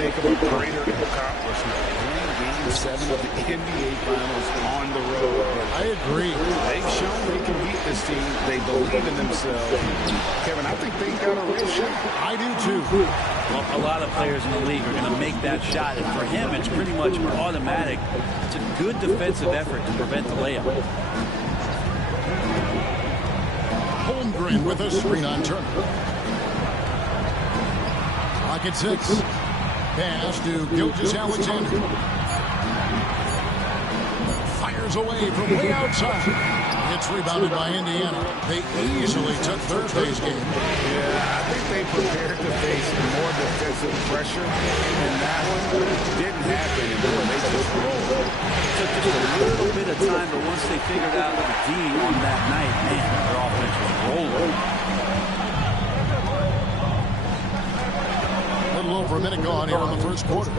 Think of a greater accomplishment. Winning Game 7 of the NBA Finals on the road. I agree. They've shown they can beat this team. They believe in themselves. Kevin, I think they got a real shot. I do too. Well, a lot of players in the league are going to make that shot, and for him, it's pretty much automatic. It's a good defensive effort to prevent the layup. Holmgren with a screen on Turner. Pocket 6. Pass to Gilgeous-Alexander. Fires away from way outside. It's rebounded by Indiana. They easily took Thursday's game. Yeah, I think they prepared to face more defensive pressure, and that one didn't happen until they just rolled. It took just a little bit of time, but once they figured out the D on that night, man, their offense was rolling. Over a minute gone here in the first quarter.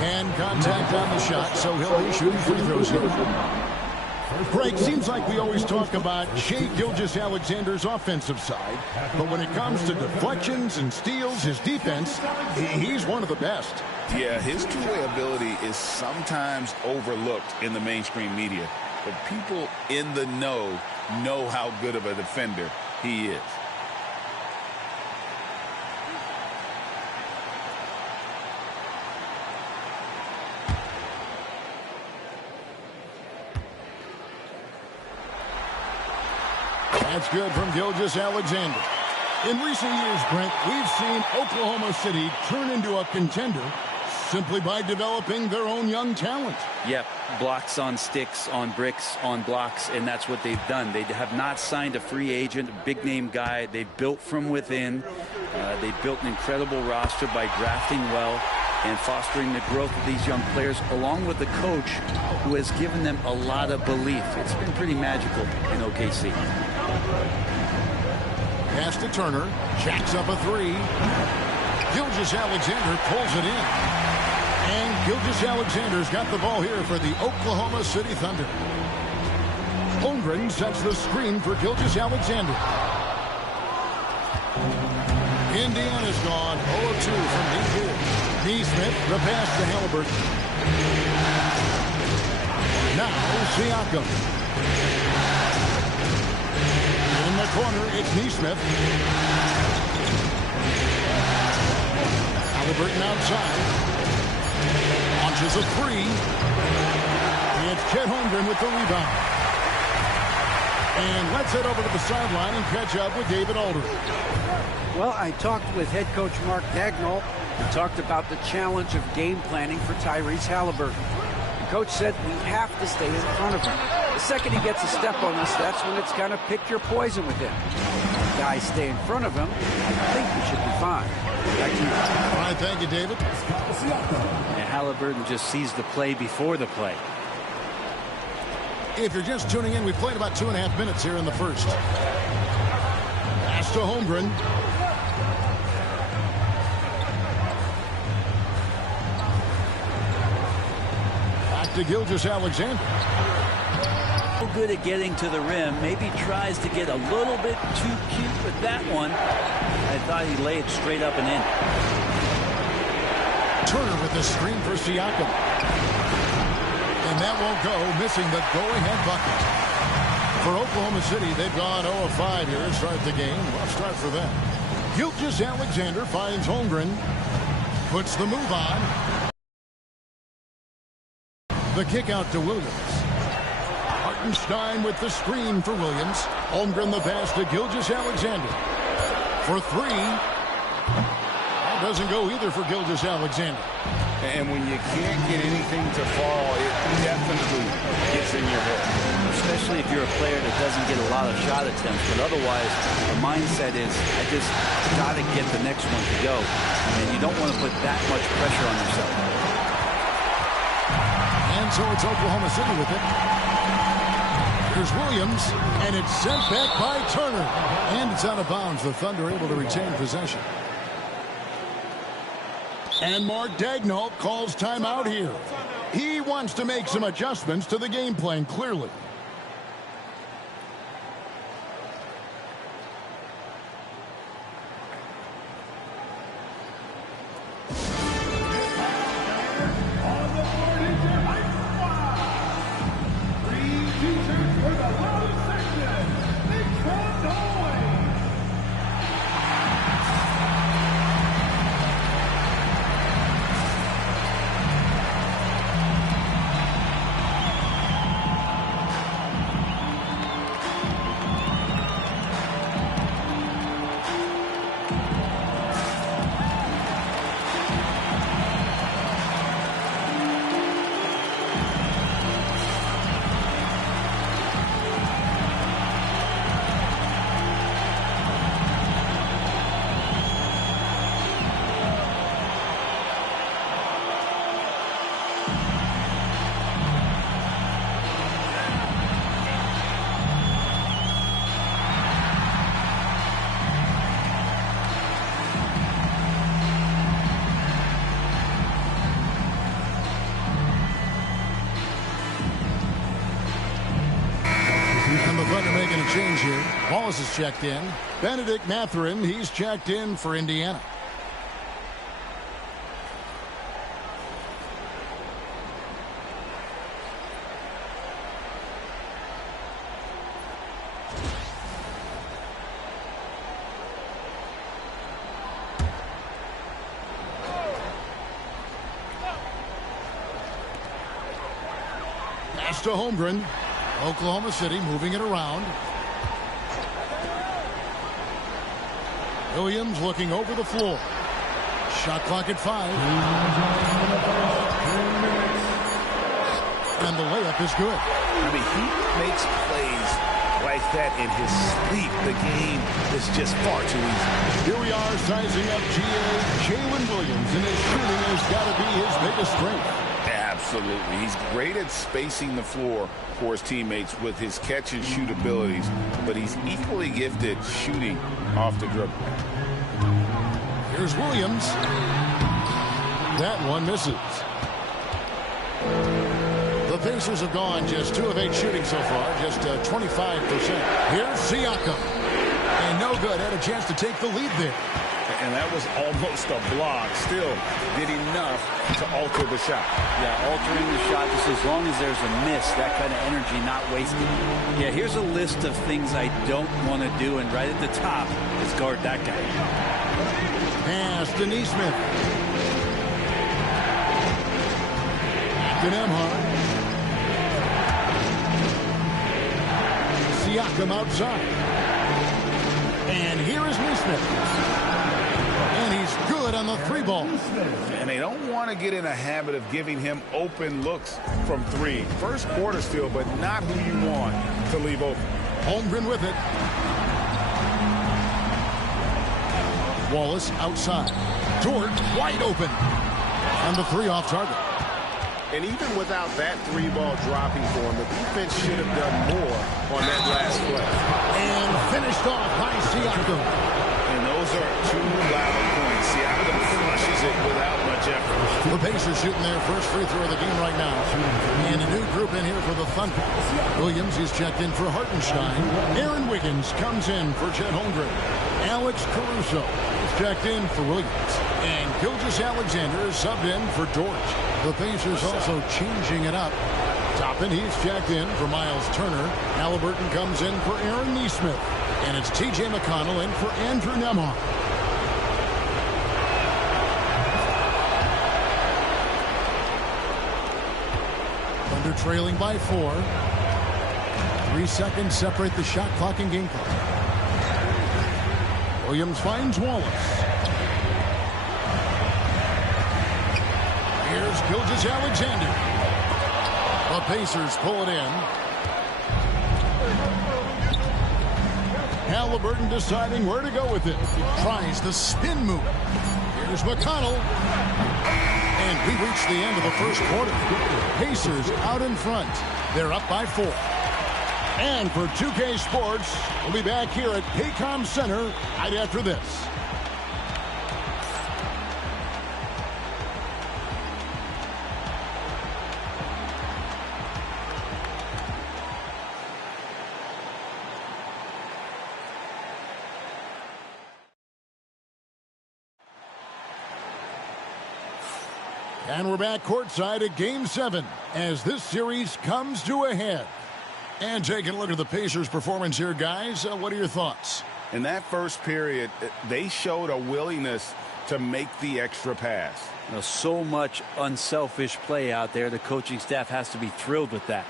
And contact on the shot, so he'll be shooting free throws here. Greg, seems like we always talk about Shai Gilgeous-Alexander's offensive side, but when it comes to deflections and steals, his defense, he's one of the best. Yeah, his two-way ability is sometimes overlooked in the mainstream media, but people in the know how good of a defender he is. That's good from Gilgeous-Alexander. In recent years, Brent, we've seen Oklahoma City turn into a contender simply by developing their own young talent. Yep, blocks on sticks, on bricks, on blocks, and that's what they've done. They have not signed a free agent, a big-name guy. They built from within. They built an incredible roster by drafting well and fostering the growth of these young players, along with the coach who has given them a lot of belief. It's been pretty magical in OKC. Pass to Turner. Jacks up a three. Gilgeous-Alexander pulls it in. And Gilgeous-Alexander's got the ball here for the Oklahoma City Thunder. Holmgren sets the screen for Gilgeous-Alexander. Indiana's gone 0-2 from deep here. Neesmith, the pass to Halliburton. Now Siakam. In the corner, it's Neesmith. Halliburton outside. Launches a three. It's Chet Holmgren with the rebound. And let's head over to the sideline and catch up with David Aldridge. Well, I talked with head coach Mark Dagnall. We talked about the challenge of game planning for Tyrese Halliburton. The coach said we have to stay in front of him. The second he gets a step on us, that's when it's kind of pick your poison with him. If guys stay in front of him, I think we should be fine. Back to you. All right, thank you, David. And Halliburton just sees the play before the play. If you're just tuning in, we played about 2.5 minutes here in the first. Pass to Holmgren. Back to Gilgeous-Alexander. Good at getting to the rim. Maybe tries to get a little bit too cute with that one. I thought he laid it straight up and in. Turner with the screen for Siakam. And that won't go, missing the go-ahead bucket. For Oklahoma City, they've gone 0-5 here to start the game. Rough start for them. Gilgeous-Alexander finds Holmgren. Puts the move on. The kick out to Williams. Hartenstein with the screen for Williams. Holmgren the pass to Gilgeous-Alexander. For three. That doesn't go either for Gilgeous-Alexander. And when you can't get anything to fall, it definitely gets in your head. Especially if you're a player that doesn't get a lot of shot attempts. But otherwise, the mindset is, I just got to get the next one to go. And you don't want to put that much pressure on yourself. And so it's Oklahoma City with it. Here's Williams, and it's sent back by Turner. And it's out of bounds. The Thunder able to retain possession. And Mark Dagnall calls timeout here. He wants to make some adjustments to the game plan, clearly. Making a change here. Wallace is checked in. Benedict Mathurin, he's checked in for Indiana. Pass to Holmgren. Oklahoma City moving it around. Williams looking over the floor. Shot clock at 5. And the layup is good. I mean, he makes plays like that in his sleep. The game is just far too easy. Here we are sizing up Jalen Williams, and his shooting has got to be his biggest strength. Absolutely. He's great at spacing the floor for his teammates with his catch and shoot abilities, but he's equally gifted shooting off the dribble. Here's Williams. That one misses. The Pacers have gone just 2 of 8 shooting so far, just 25%. Here's Siakam. And no good. Had a chance to take the lead there. And that was almost a block. Still did enough to alter the shot. Yeah, altering the shot just as long as there's a miss, that kind of energy not wasted. Yeah, here's a list of things I don't want to do, and right at the top is guard that guy. Pass to Neesmith. To Nembhard. Siakam outside. And here is Neesmith. And he's good on the 3 ball. And they don't want to get in a habit of giving him open looks from 3. First quarter still, but not who you want to leave open. Holmgren with it. Wallace outside. George wide open. And the 3 off target. And even without that 3-ball dropping for him, the defense should have done more on that last play. And finished off by Siakam. And those are 2 loud points. Siakam flushes it without much effort. The Pacers shooting their first free throw of the game right now. And a new group in here for the Thunder. Williams is checked in for Hartenstein. Aaron Wiggins comes in for Chet Holmgren. Alex Caruso is checked in for Williams. And Gilgeous-Alexander is subbed in for George. The Pacers also changing it up. Toppin, he's checked in for Miles Turner. Halliburton comes in for Aaron Neesmith. And it's T.J. McConnell in for Andrew Nembhard. Thunder trailing by 4. 3 seconds separate the shot clock and game clock. Williams finds Wallace. Here's Gilgeous-Alexander. The Pacers pull it in. Halliburton deciding where to go with it. He tries the spin move. Here's McConnell. And we reach the end of the first quarter. Pacers out in front. They're up by 4. And for 2K Sports, we'll be back here at Paycom Center right after this. And we're back courtside at Game 7 as this series comes to a head. And taking a look at the Pacers' performance here, guys. What are your thoughts? In that first period, they showed a willingness to make the extra pass. So much unselfish play out there. The coaching staff has to be thrilled with that.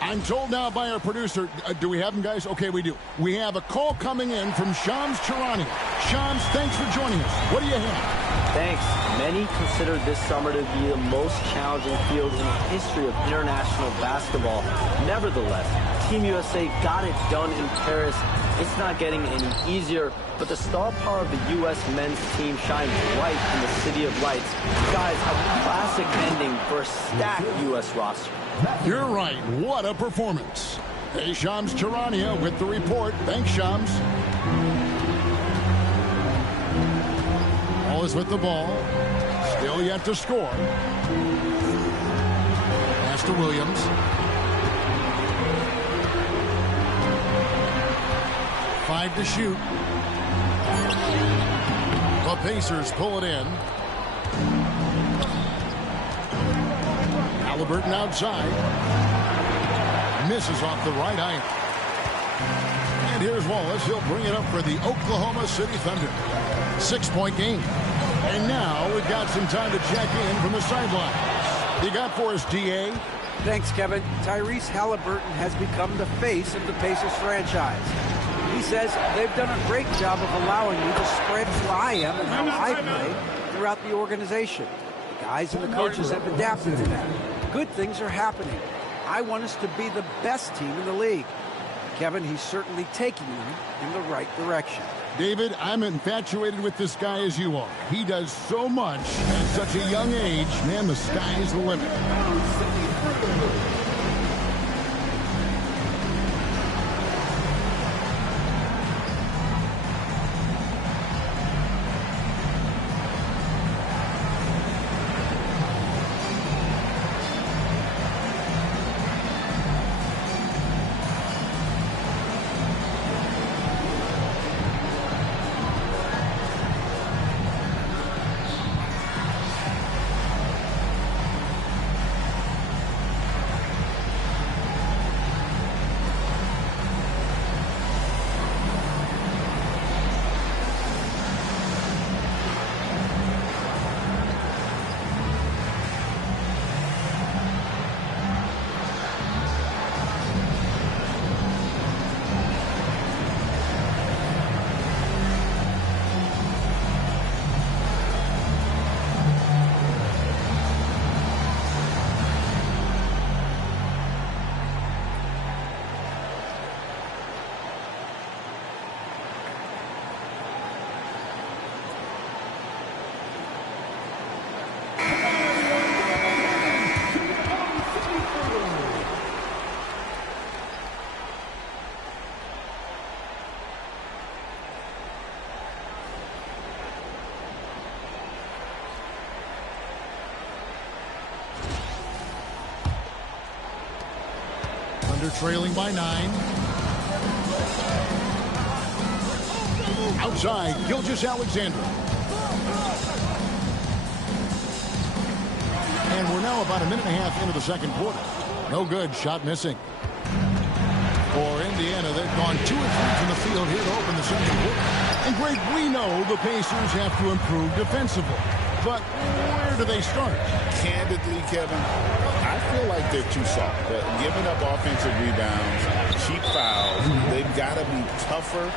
I'm told now by our producer, do we have him, guys? Okay, we do. We have a call coming in from Shams Charania. Shams, thanks for joining us. What do you have? Thanks. Many consider this summer to be the most challenging field in the history of international basketball. Nevertheless, Team USA got it done in Paris. It's not getting any easier, but the star power of the U.S. men's team shines bright in the City of Lights. Guys, a classic ending for a stacked U.S. roster. You're right. What a performance. Hey, Shams Charania with the report. Thanks, Shams. Wallace with the ball. Still yet to score. Pass to Williams. Five to shoot. The Pacers pull it in. Halliburton outside. Misses off the right iron. And here's Wallace. He'll bring it up for the Oklahoma City Thunder. 6-point game. And now we've got some time to check in from the sidelines. You got for us, D.A.? Thanks, Kevin. Tyrese Halliburton has become the face of the Pacers franchise. He says they've done a great job of allowing me to spread who I am and how I play throughout the organization. The guys and the coaches have adapted to that. Good things are happening. I want us to be the best team in the league. Kevin, he's certainly taking them in the right direction. David, I'm infatuated with this guy as you are. He does so much at such a young age. Man, the sky's the limit. Trailing by 9. Outside, Gilgeous-Alexander. And we're now about a minute and a half into the second quarter. No good, shot missing. For Indiana, they've gone 2 of 3 from the field here to open the second quarter. And Greg, we know the Pacers have to improve defensively. But where do they start? Candidly, Kevin, I feel like they're too soft. Giving up offensive rebounds, cheap fouls, they've got to be tougher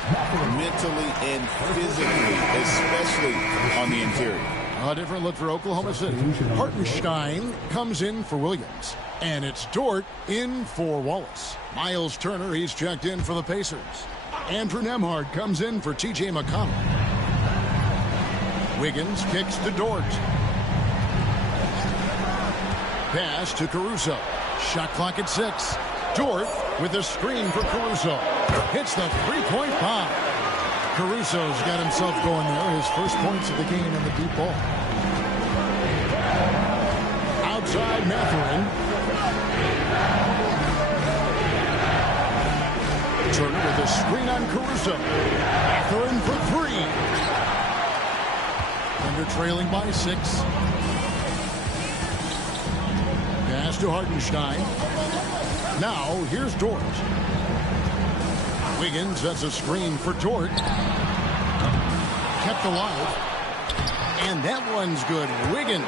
mentally and physically, especially on the interior. A different look for Oklahoma City. Hartenstein comes in for Williams. And it's Dort in for Wallace. Miles Turner, he's checked in for the Pacers. Andrew Nembhard comes in for T.J. McConnell. Wiggins kicks to Dort. Pass to Caruso. Shot clock at 6. Dort with a screen for Caruso. Hits the three-point bomb. Caruso's got himself going there. His first points of the game in the deep ball. Outside Mathurin. Turner with a screen on Caruso. Mathurin for 3. Thunder trailing by 6. to Hartenstein. Now, here's Dort. Wiggins sets a screen for Dort. Kept alive. And that one's good. Wiggins.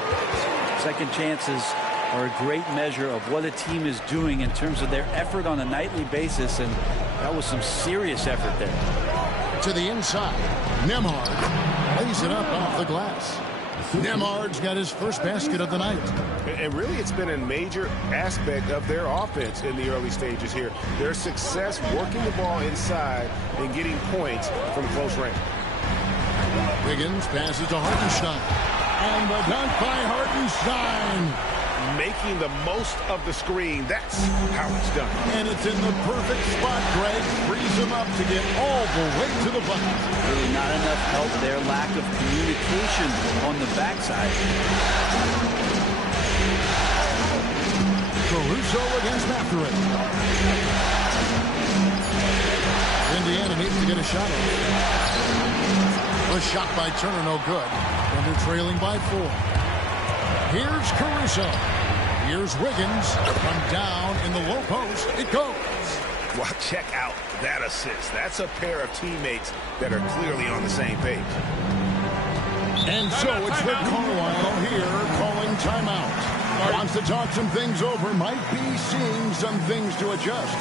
Second chances are a great measure of what a team is doing in terms of their effort on a nightly basis, and that was some serious effort there. To the inside. Nembhard lays it up off the glass. Nembhard's got his first basket of the night. And really, it's been a major aspect of their offense in the early stages here. Their success working the ball inside and getting points from close range. Wiggins passes to Hartenstein. And the dunk by Hartenstein. Making the most of the screen. That's how it's done. And it's in the perfect spot. Greg frees him up to get all the way to the bucket. Really not enough help there. Lack of communication on the backside. Caruso against Mathurin. Indiana needs to get a shot off. The shot by Turner, no good. And they're trailing by 4. Here's Caruso. Here's Wiggins. From down in the low post. It goes. Well, check out that assist. That's a pair of teammates that are clearly on the same page. And so it's Rick Carlisle here calling timeout. Wants to talk some things over. Might be seeing some things to adjust.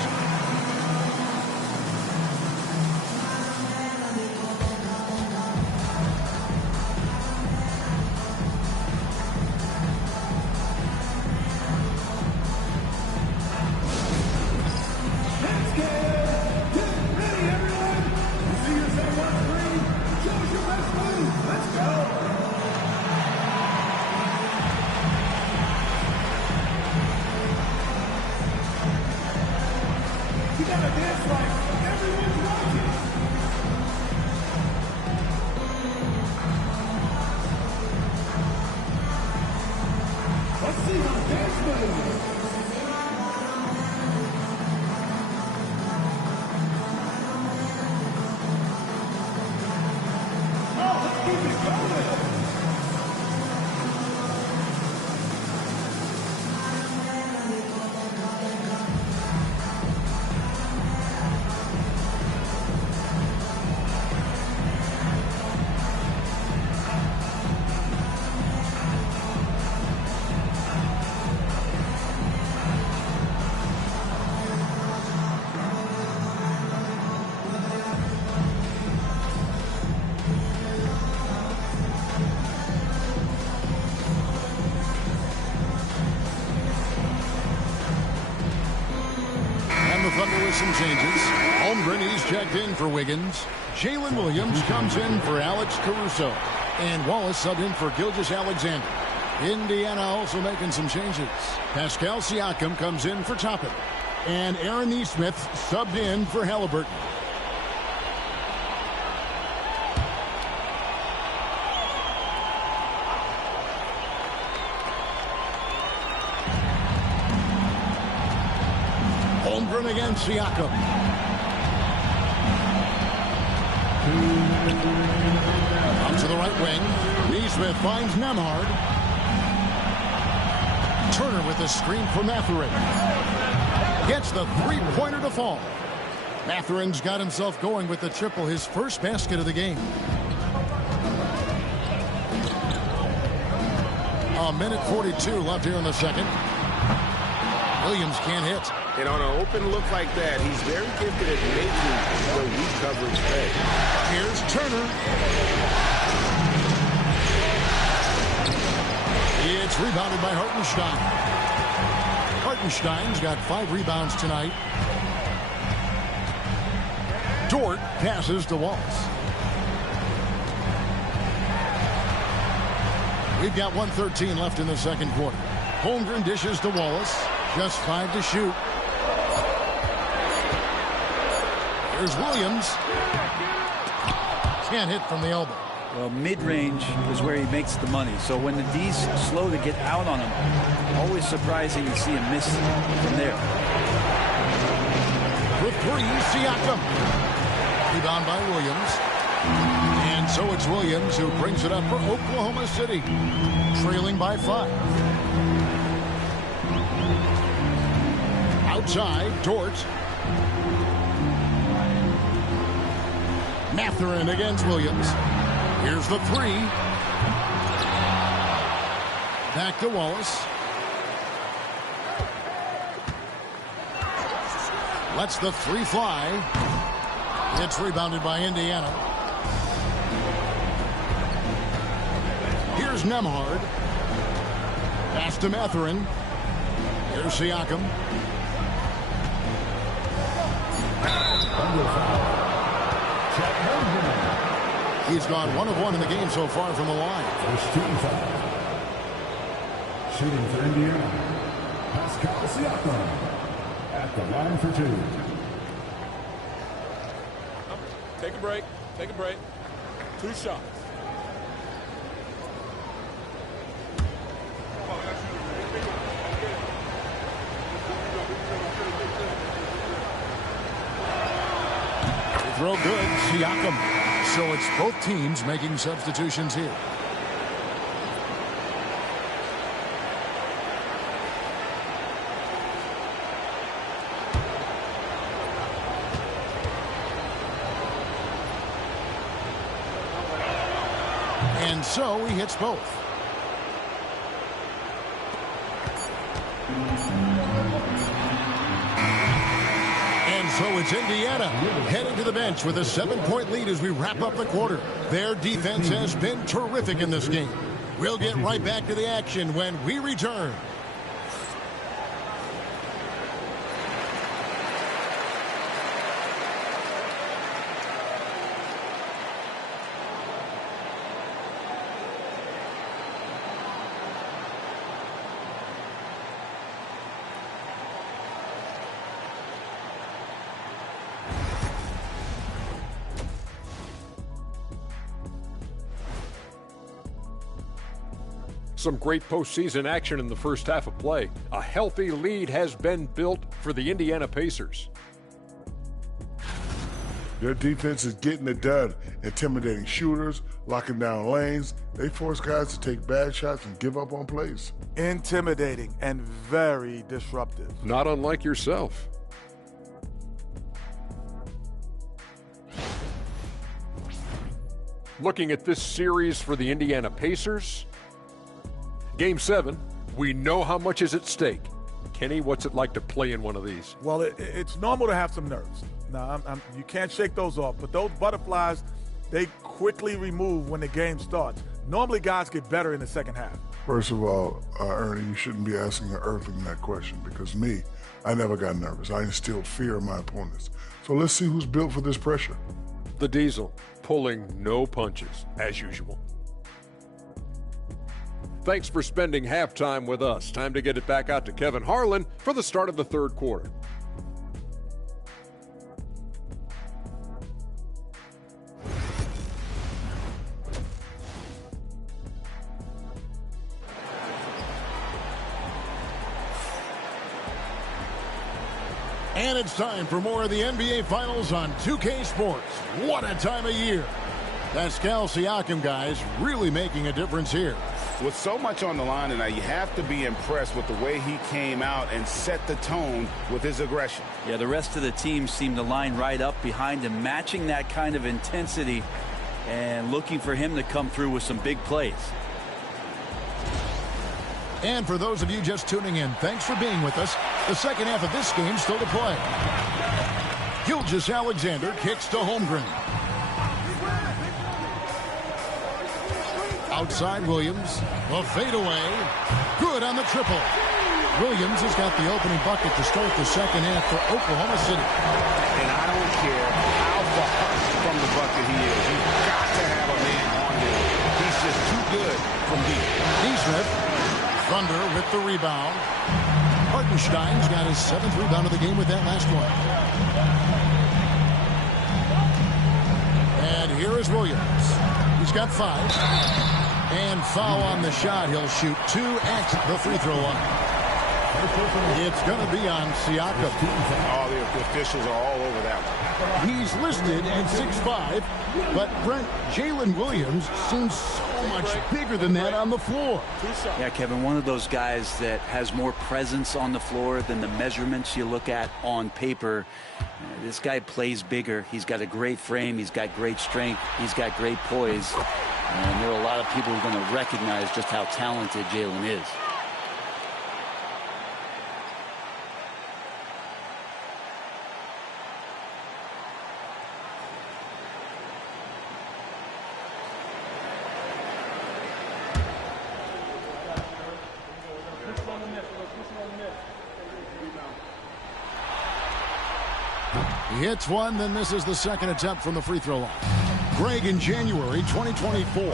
Some changes. Holmgren, he's checked in for Wiggins. Jalen Williams comes in for Alex Caruso. And Wallace subbed in for Gilgeous-Alexander. Indiana also making some changes. Pascal Siakam comes in for Toppin. And Aaron Nesmith subbed in for Halliburton. Holmgren against Siakam. Comes to the right wing. Nesmith finds Nembhard. Turner with a screen for Mathurin. Gets the three-pointer to fall. Mathurin's got himself going with the triple, his first basket of the game. A minute 42 left here in the second. Williams can't hit. And on an open look like that, he's very gifted at making the weak coverage pay. Here's Turner. It's rebounded by Hartenstein. Hartenstein's got 5 rebounds tonight. Dort passes to Wallace. We've got 1:13 left in the second quarter. Holmgren dishes to Wallace. Just 5 to shoot. Here's Williams. Can't hit from the elbow. Well, mid-range is where he makes the money. So when the D's slow to get out on him, always surprising to see him miss from there. For 3, Siakam. Rebound by Williams. And so it's Williams who brings it up for Oklahoma City. Trailing by 5. Outside, Dort. Mathurin against Williams. Here's the three. Back to Wallace. Lets the three fly. It's rebounded by Indiana. Here's Nembhard. Pass to Mathurin. Here's Siakam. He's gone 1 of 1 in the game so far from the line. First team foul. Shooting for Indiana, Pascal Siakam at the line for 2. Take a break. Take a break. 2 shots. Throw good, Siakam. So it's both teams making substitutions here. And so he hits both. And so it's Indiana heading to the bench with a 7-point lead as we wrap up the quarter. Their defense has been terrific in this game. We'll get right back to the action when we return. Some great postseason action in the first half of play. A healthy lead has been built for the Indiana Pacers. Their defense is getting it done, intimidating shooters, locking down lanes. They force guys to take bad shots and give up on plays. Intimidating and very disruptive. Not unlike yourself. Looking at this series for the Indiana Pacers, Game 7, we know how much is at stake. Kenny, what's it like to play in one of these? Well, it's normal to have some nerves. Now, you can't shake those off, but those butterflies, they quickly remove when the game starts. Normally, guys get better in the second half. First of all, Ernie, you shouldn't be asking an earthling that question because me, I never got nervous. I instilled fear in my opponents. So let's see who's built for this pressure. The Diesel, pulling no punches, as usual. Thanks for spending halftime with us. Time to get it back out to Kevin Harlan for the start of the third quarter. And it's time for more of the NBA Finals on 2K Sports. What a time of year. Pascal Siakam, guys, really making a difference here. With so much on the line tonight, you have to be impressed with the way he came out and set the tone with his aggression. Yeah, the rest of the team seemed to line right up behind him, matching that kind of intensity and looking for him to come through with some big plays. And for those of you just tuning in, thanks for being with us. The second half of this game still to play. Gilgeous-Alexander kicks to Holmgren. Outside Williams, the fadeaway, good on the triple. Williams has got the opening bucket to start the second half for Oklahoma City. And I don't care how far from the bucket he is. You've got to have a man on him. He's just too good from deep. Neesmith, Thunder with the rebound. Hartenstein's got his 7th rebound of the game with that last one. And here is Williams. He's got 5. And foul on the shot. He'll shoot 2 at the free throw line. It's going to be on Siakam. All the officials are all over that one. He's listed at 6'5", but Brent, Jalen Williams seems so much bigger than that on the floor. Yeah, Kevin, one of those guys that has more presence on the floor than the measurements you look at on paper. This guy plays bigger. He's got a great frame. He's got great strength. He's got great poise. And there are a lot of people who are going to recognize just how talented Jalen is. He hits one, then this is the second attempt from the free throw line. Greg, in January 2024,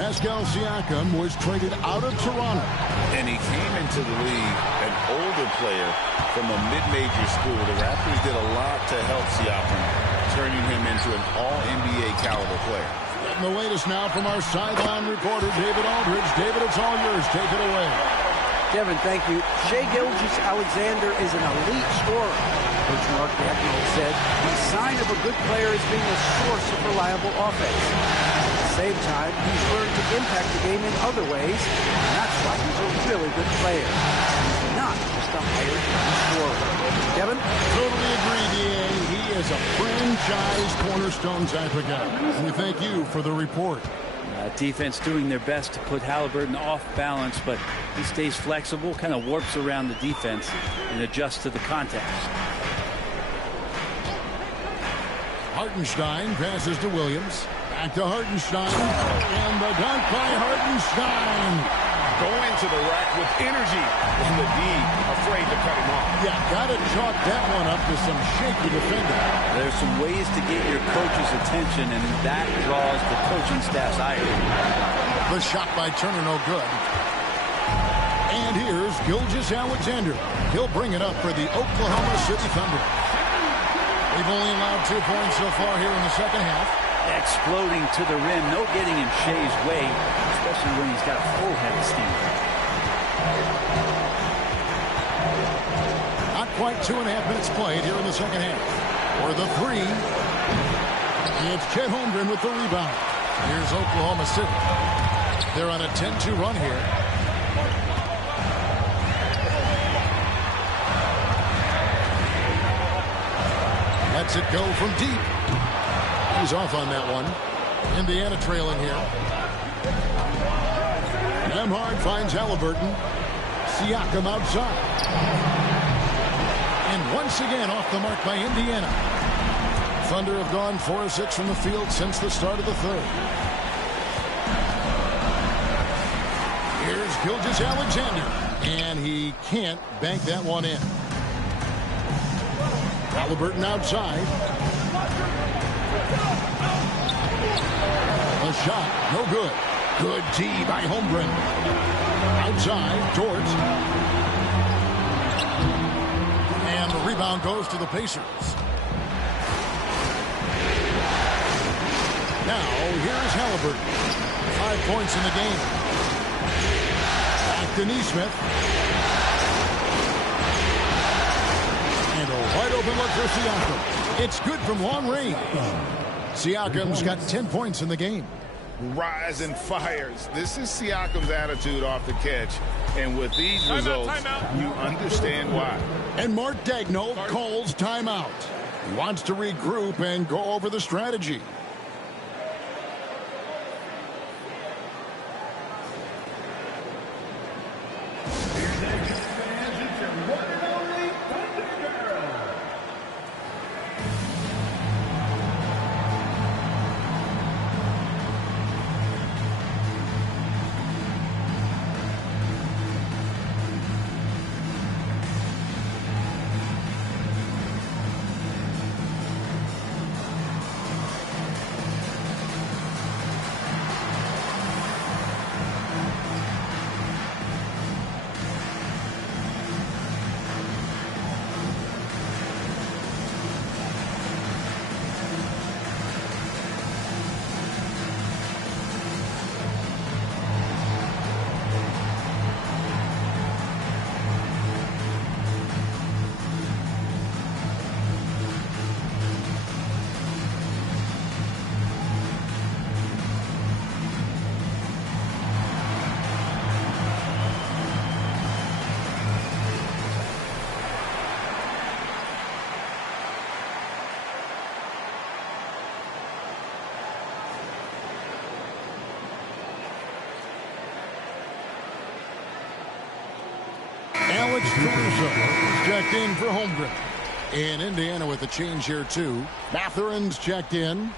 Pascal Siakam was traded out of Toronto. And he came into the league an older player from a mid-major school. The Raptors did a lot to help Siakam, turning him into an all-NBA caliber player. And the latest now from our sideline reporter, David Aldridge. David, it's all yours. Take it away. Kevin, thank you. Shai Gilgeous-Alexander is an elite scorer. Coach Mark Dagnall said the sign of a good player is being a source of reliable offense. At the same time, he's learned to impact the game in other ways, and that's why he's a really good player. He's not just a hired scorer. Kevin? Totally agree, D.A. He is a franchise cornerstone type of guy. We thank you for the report. Defense doing their best to put Halliburton off balance, but he stays flexible, kind of warps around the defense and adjusts to the contact. Hartenstein passes to Williams. Back to Hartenstein. And the dunk by Hartenstein. Going to the rack with energy. And the D afraid to cut him off. Yeah, got to chalk that one up to some shaky defending. There's some ways to get your coach's attention, and that draws the coaching staff's ire. The shot by Turner, no good. And here's Gilgeous-Alexander. He'll bring it up for the Oklahoma City Thunder. They've only allowed 2 points so far here in the second half. Exploding to the rim, no getting in Shai's way, especially when he's got a full head of steam. Not quite 2.5 minutes played here in the second half. For the three, it's Chet Holmgren with the rebound. Here's Oklahoma City. They're on a 10-2 run here. Lets it go from deep. He's off on that one. Indiana trailing here. Nembhard finds Halliburton. Siakam outside. And once again off the mark by Indiana. Thunder have gone 4 of 6 from the field since the start of the third. Here's Gilgeous-Alexander. And he can't bank that one in. Halliburton outside. A shot, no good. Good D by Holmgren. Outside, George. And the rebound goes to the Pacers. Now, here's Halliburton. 5 points in the game. Back to Nesmith. And a wide open look for Siakam. It's good from long range. Siakam's got 10 points in the game. Rise and fires. This is Siakam's attitude off the catch. And with these results, you understand why. And Mark Dagnall calls timeout. He wants to regroup and go over the strategy. Alex Caruso is checked in for Holmgren. And Indiana with the change here, too. Matherin's checked in.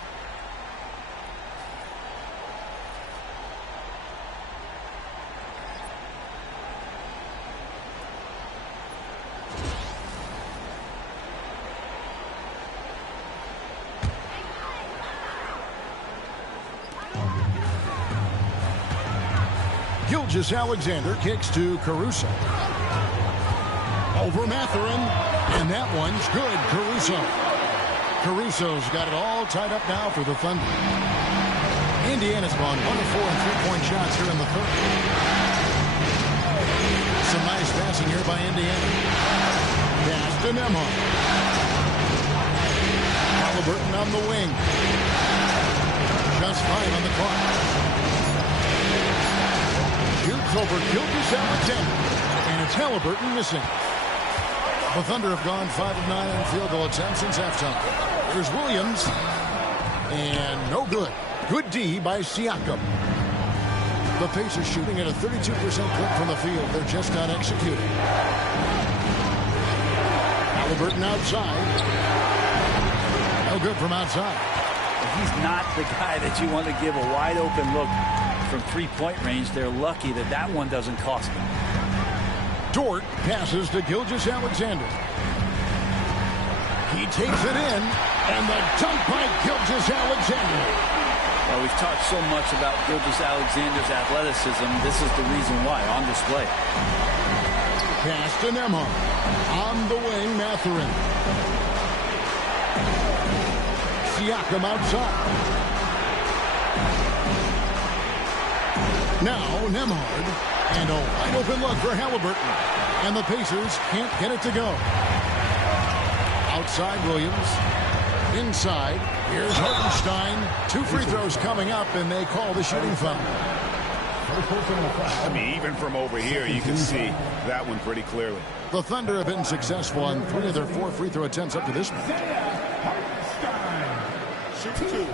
Gilgeous-Alexander kicks to Caruso. Over Matherin, and that one's good. Caruso's got it all tied up now for the Thunder. Indiana's gone 1 of 4 in three-point shots here in the third. Some nice passing here by Indiana. Pass to Nembhard. Halliburton on the wing. Just 5 on the clock. Shoots over Gilgeous-Alexander, and it's Halliburton missing. The Thunder have gone 5 of 9 on field goal attempts since halftime. Here's Williams, and no good. Good D by Siakam. The Pacers shooting at a 32% clip from the field. They're just not executing. Halliburton outside. No good from outside. He's not the guy that you want to give a wide open look from three-point range. They're lucky that that one doesn't cost them. Dort passes to Gilgeous-Alexander. He takes it in, and the dunk by Gilgeous-Alexander. Well, we've talked so much about Gilgeous-Alexander's athleticism. This is the reason why, on display. Pass to Nembhard. On the wing, Matherin. Siakam outside. Now Nembhard, and a wide open look for Halliburton. And the Pacers can't get it to go. Outside Williams. Inside, here's Hartenstein. 2 free throws coming up, and they call the shooting foul. I mean, even from over here, you can see that one pretty clearly. The Thunder have been successful on 3 of their 4 free throw attempts up to this point. Shoot 2.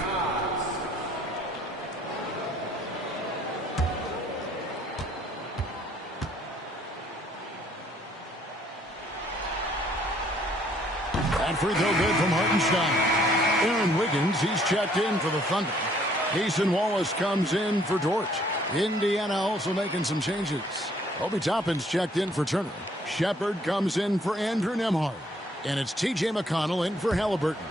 That free throw good from Hartenstein. Aaron Wiggins, he's checked in for the Thunder. Mason Wallace comes in for Dort. Indiana also making some changes. Obi Toppin's checked in for Turner. Shepard comes in for Andrew Nembhard. And it's T.J. McConnell in for Halliburton.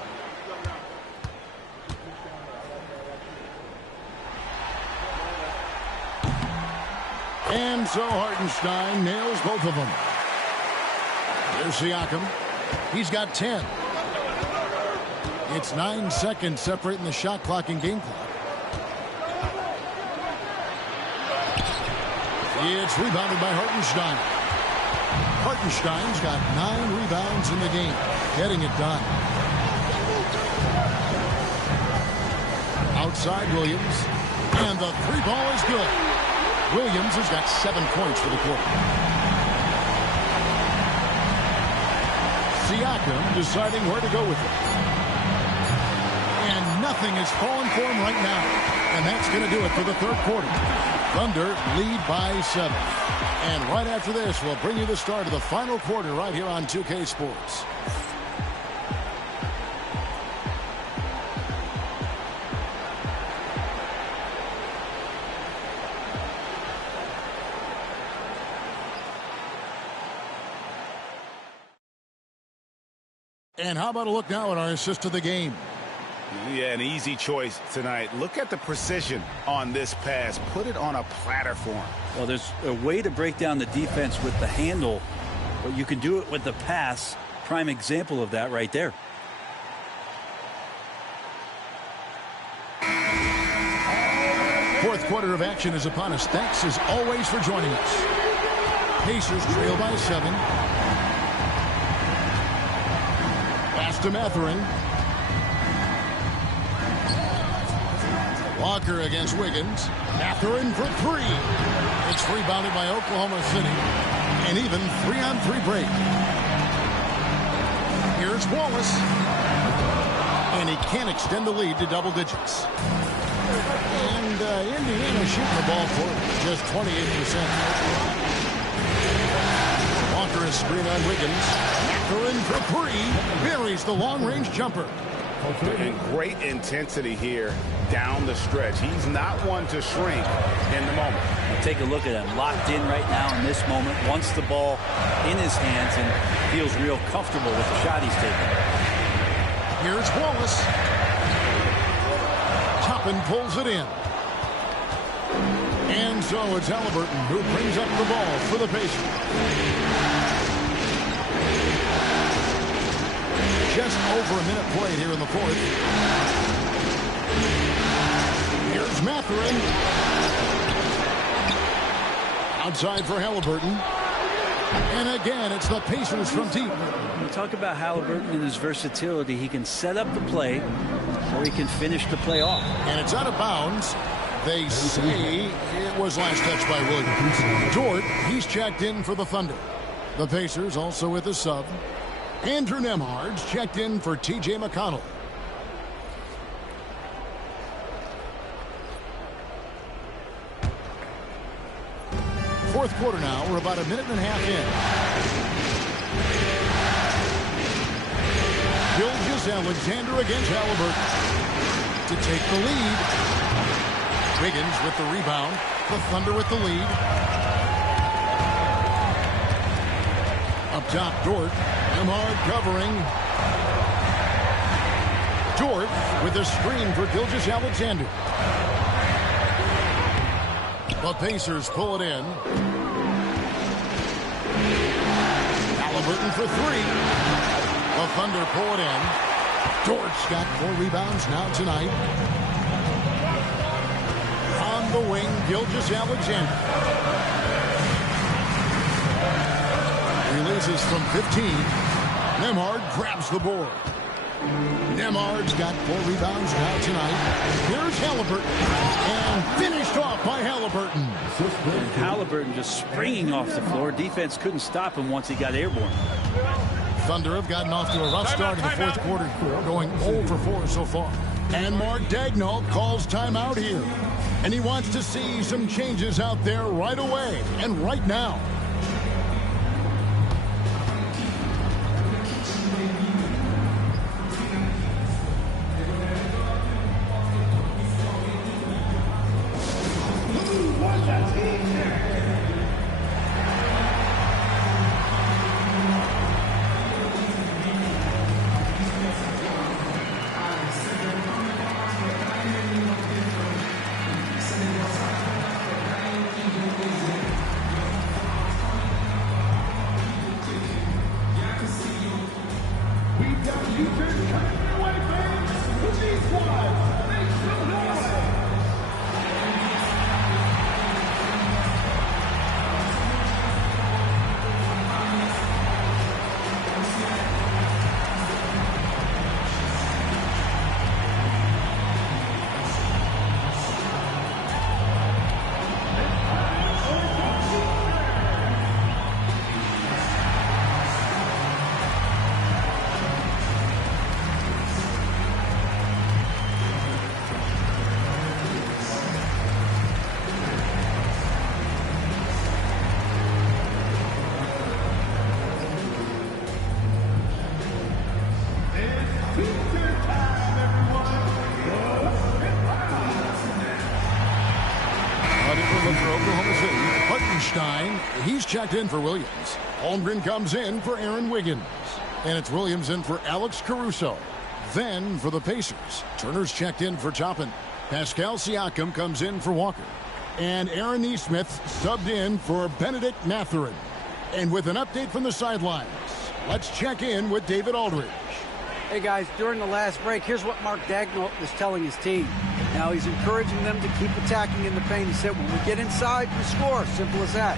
And so Hartenstein nails both of them. There's Siakam. He's got 10. It's 9 seconds separating the shot clock and game clock. It's rebounded by Hartenstein. Hartenstein's got 9 rebounds in the game, getting it done. Outside Williams, and the 3 ball is good. Williams has got 7 points for the quarter. Siakam deciding where to go with it. And nothing is falling for him right now. And that's going to do it for the third quarter. Thunder lead by 7. And right after this, we'll bring you the start of the final quarter right here on 2K Sports. And how about a look now at our assist of the game? Yeah, an easy choice tonight. Look at the precision on this pass. Put it on a platter for him. Well, there's a way to break down the defense with the handle, but you can do it with the pass. Prime example of that right there. Fourth quarter of action is upon us. Thanks as always for joining us. Pacers trail by 7. Pass to Matherin. Walker against Wiggins. Matherin for 3. It's rebounded by Oklahoma City. And even 3-on-3 break. Here's Wallace. And he can't extend the lead to double digits. And Indiana shooting the ball for just 28%. Walker Under a screen on Wiggins. They're in for three. Buries the long-range jumper. And great intensity here down the stretch. He's not one to shrink in the moment. Now take a look at him. Locked in right now in this moment. Wants the ball in his hands and feels real comfortable with the shot he's taking. Here's Wallace. Toppin pulls it in. And so it's Halliburton who brings up the ball for the Pacers. Just over a minute played here in the fourth. Here's Mathurin. Outside for Halliburton. And again, it's the Pacers from deep. When we talk about Halliburton and his versatility, he can set up the play or he can finish the play off. And it's out of bounds. They say it was last touched by Williams. Dort, he's checked in for the Thunder. The Pacers also with a sub. Andrew Nembhard's checked in for T.J. McConnell. Fourth quarter now. We're about a minute and a half in. Gilgeous-Alexander against Halliburton to take the lead. Wiggins with the rebound. The Thunder with the lead. Up top, Dort. Nembhard covering. Dort with a screen for Gilgeous-Alexander. The Pacers pull it in. Halliburton for three. The Thunder pull it in. Dort's got 4 rebounds now tonight. On the wing, Gilgeous-Alexander. Releases from 15. Nembhard grabs the board. Nembhard's got 4 rebounds now tonight. Here's Halliburton. And finished off by Halliburton. And Halliburton just springing off the floor. Defense couldn't stop him once he got airborne. Thunder have gotten off to a rough start in the fourth quarter, going 0 for 4 so far. And Mark Daigneault calls timeout here. And he wants to see some changes out there right away and right now. He's checked in for Williams. Holmgren comes in for Aaron Wiggins. And it's Williams in for Alex Caruso. Then for the Pacers, Turner's checked in for Toppin. Pascal Siakam comes in for Walker. And Aaron Nesmith subbed in for Benedict Mathurin. And with an update from the sidelines, let's check in with David Aldridge. Hey guys, during the last break, here's what Mark Daigneault was telling his team. Now he's encouraging them to keep attacking in the paint. He said, when we get inside, we score. Simple as that.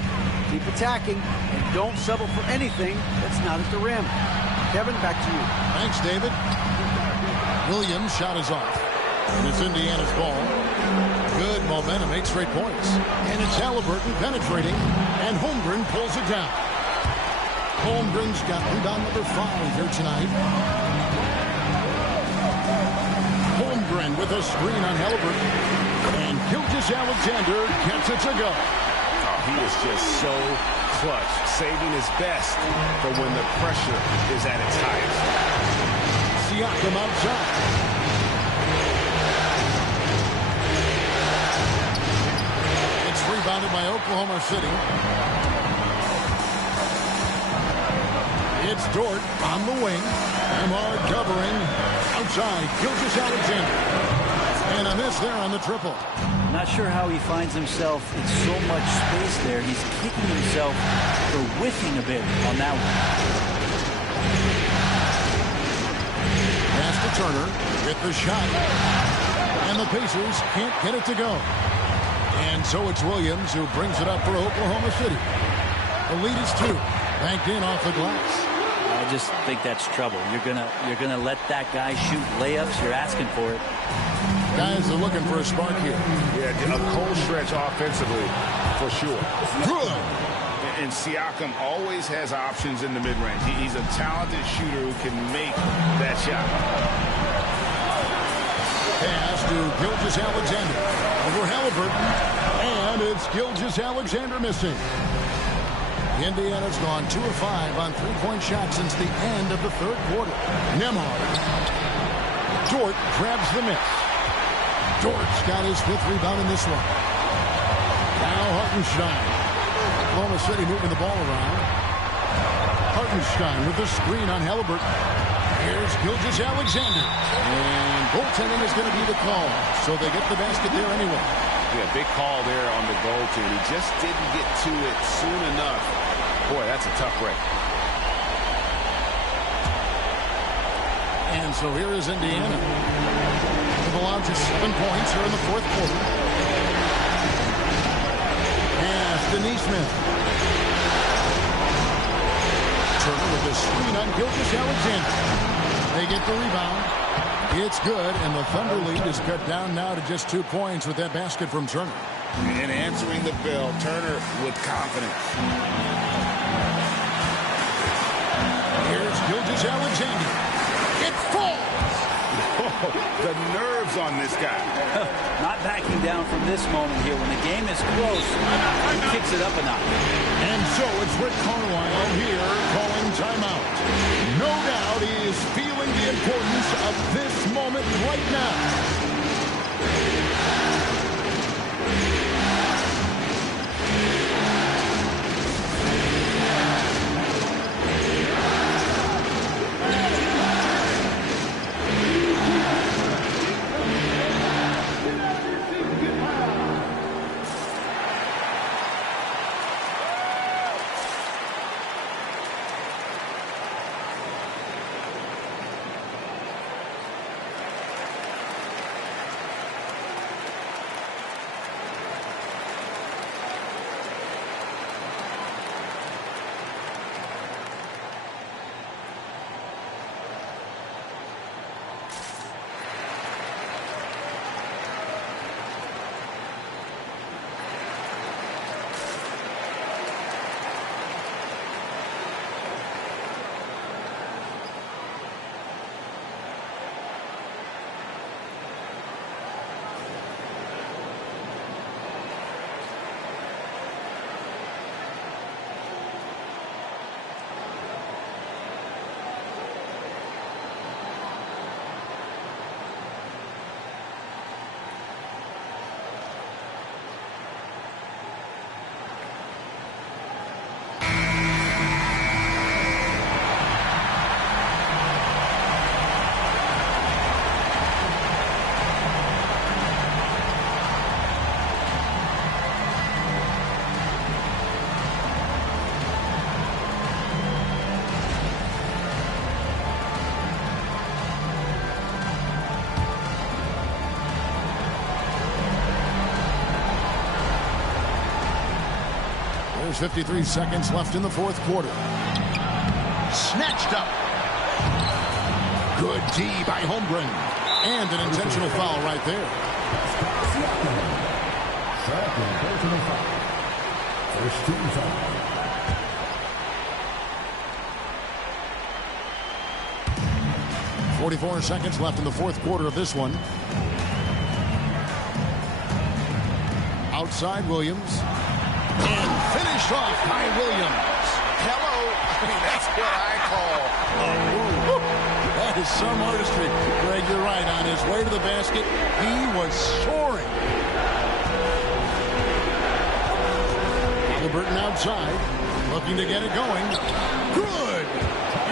Keep attacking and don't settle for anything that's not at the rim. Kevin, back to you. Thanks, David. Williams' shot is off. And it's Indiana's ball. Good momentum, 8 straight points. And it's Halliburton penetrating, and Holmgren pulls it down. Holmgren's got rebound number 5 here tonight. Holmgren with a screen on Halliburton. And Gilgeous-Alexander gets it to go. He is just so clutch, saving his best for when the pressure is at its highest. Siakam outside. It's rebounded by Oklahoma City. It's Dort on the wing. Amar covering outside. Gilgeous-Alexander. And a miss there on the triple. Not sure how he finds himself in so much space there. He's kicking himself for whiffing a bit on that one. Pass to Turner with the shot. And the Pacers can't get it to go. And so it's Williams who brings it up for Oklahoma City. The lead is 2. Banked in off the glass. I just think that's trouble. You're gonna let that guy shoot layups. You're asking for it. Guys are looking for a spark here. Yeah, a cold stretch offensively, for sure. Good. And Siakam always has options in the mid-range. He's a talented shooter who can make that shot. Pass to Gilgeous-Alexander. Over Halliburton. And it's Gilgeous-Alexander missing. Indiana's gone 2 of 5 on three-point shots since the end of the third quarter. Nembhard. Dort grabs the miss. Dort's got his 5th rebound in this one. Now Hartenstein. Oklahoma City moving the ball around. Hartenstein with the screen on Halliburton. Here's Gilgeous-Alexander. And goaltending is going to be the call. So they get the basket there anyway. Yeah, big call there on the goaltend. He just didn't get to it soon enough. Boy, that's a tough break. And so here is Indiana. They've allowed just 7 points here in the fourth quarter. Pass to Neesmith. Turner with the screen on Gilgeous-Alexander. They get the rebound. It's good, and the Thunder lead is cut down now to just 2 points with that basket from Turner. And answering the bell, Turner with confidence. Here's Gilgeous-Alexander. It falls! Oh, the nerves on this guy. Not backing down from this moment here. When the game is close, he kicks it up a notch. And so it's Rick Carlisle here calling timeout. No doubt he is feeling the importance of this moment right now. There's 53 seconds left in the fourth quarter. Snatched up. Good D by Holmgren. And an intentional foul right there. First team foul. .44 seconds left in the fourth quarter of this one. Outside Williams. And finished off by Williams. Hello. I mean, that's what I call a move. That is some artistry. Greg, you're right. On his way to the basket, he was soaring. Halliburton outside, looking to get it going. Good.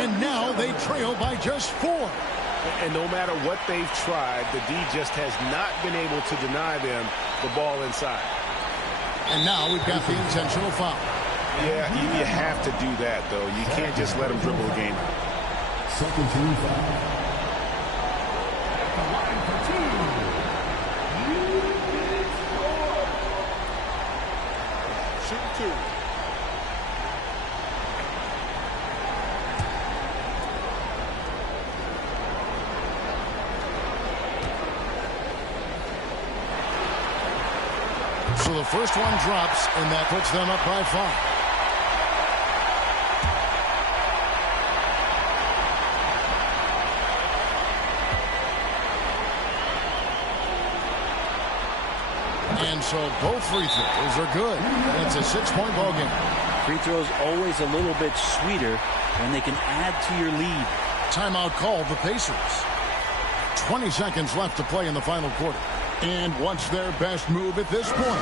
And now they trail by just 4. And no matter what they've tried, the D just has not been able to deny them the ball inside. And now we've got the intentional foul. Yeah, you have to do that, though. You can't just let them dribble the game. Second team foul. At the line for two. Shoot 2. So the first one drops, and that puts them up by 5. And so both free throws are good. And it's a 6-point ball game. Free throws always a little bit sweeter when they can add to your lead. Timeout called the Pacers. 20 seconds left to play in the final quarter. And what's their best move at this point?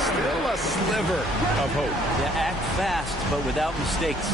Still a sliver of hope. Yeah, act fast, but without mistakes.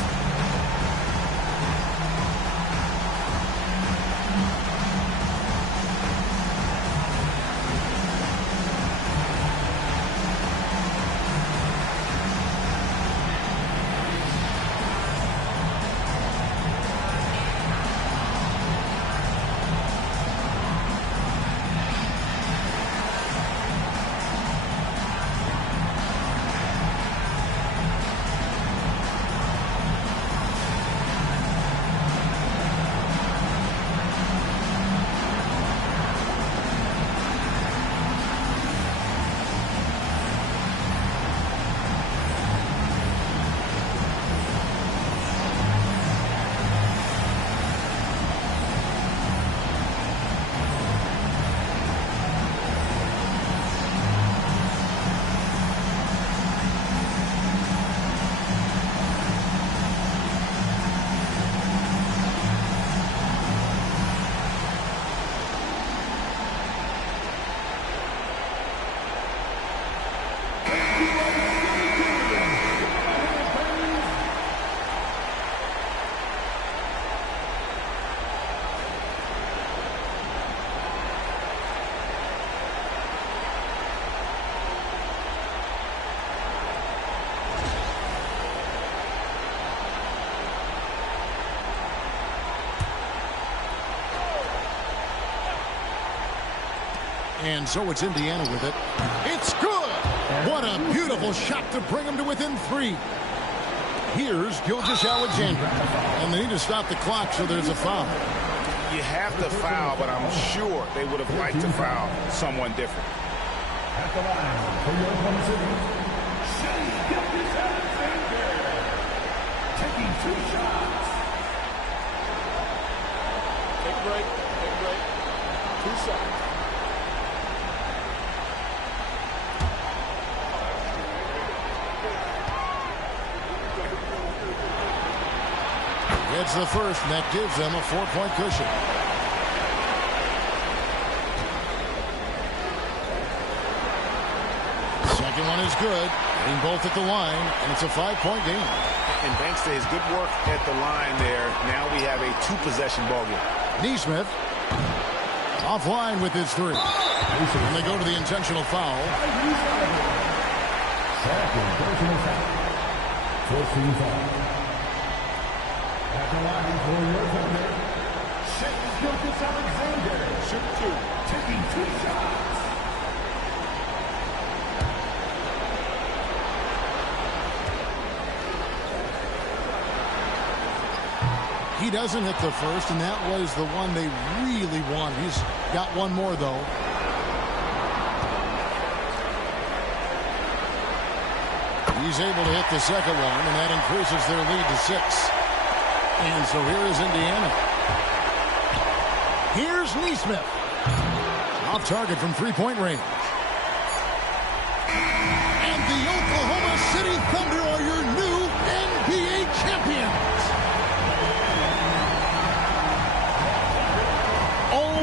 And so it's Indiana with it. It's good! What a beautiful shot to bring them to within 3. Here's Gilgeous-Alexander. And they need to stop the clock, so there's a foul. You have to foul, but I'm sure they would have liked to foul someone different. At the line for your home city, Gilgeous-Alexander. Taking 2 shots. Take a break. Take a break. 2 shots. It's the first, and that gives them a 4-point cushion. Second one is good. Getting both at the line, and it's a 5-point game. And thanks to his good work at the line there, now we have a 2-possession ball game. Neesmith offline with his 3. And they go to the intentional foul. Second personal foul. First team foul. At the line for your partner, Gilgeous-Alexander. Shoot 2. Taking 2 shots. He doesn't hit the first, and that was the one they really wanted. He's got one more, though. He's able to hit the second one, and that increases their lead to 6. And so here is Indiana. Here's Neesmith. Off target from 3-point range. And the Oklahoma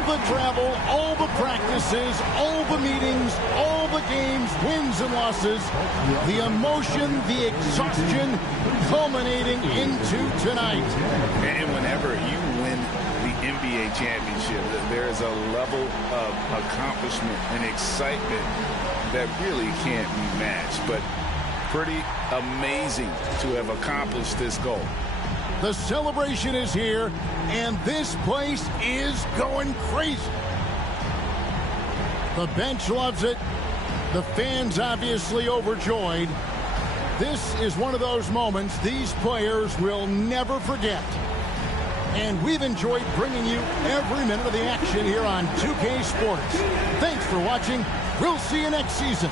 the travel, all the practices, all the meetings, all the games, wins and losses, the emotion, the exhaustion culminating into tonight. And whenever you win the NBA championship, there is a level of accomplishment and excitement that really can't be matched. But pretty amazing to have accomplished this goal. The celebration is here, and this place is going crazy. The bench loves it. The fans obviously overjoyed. This is one of those moments these players will never forget. And we've enjoyed bringing you every minute of the action here on 2K Sports. Thanks for watching. We'll see you next season.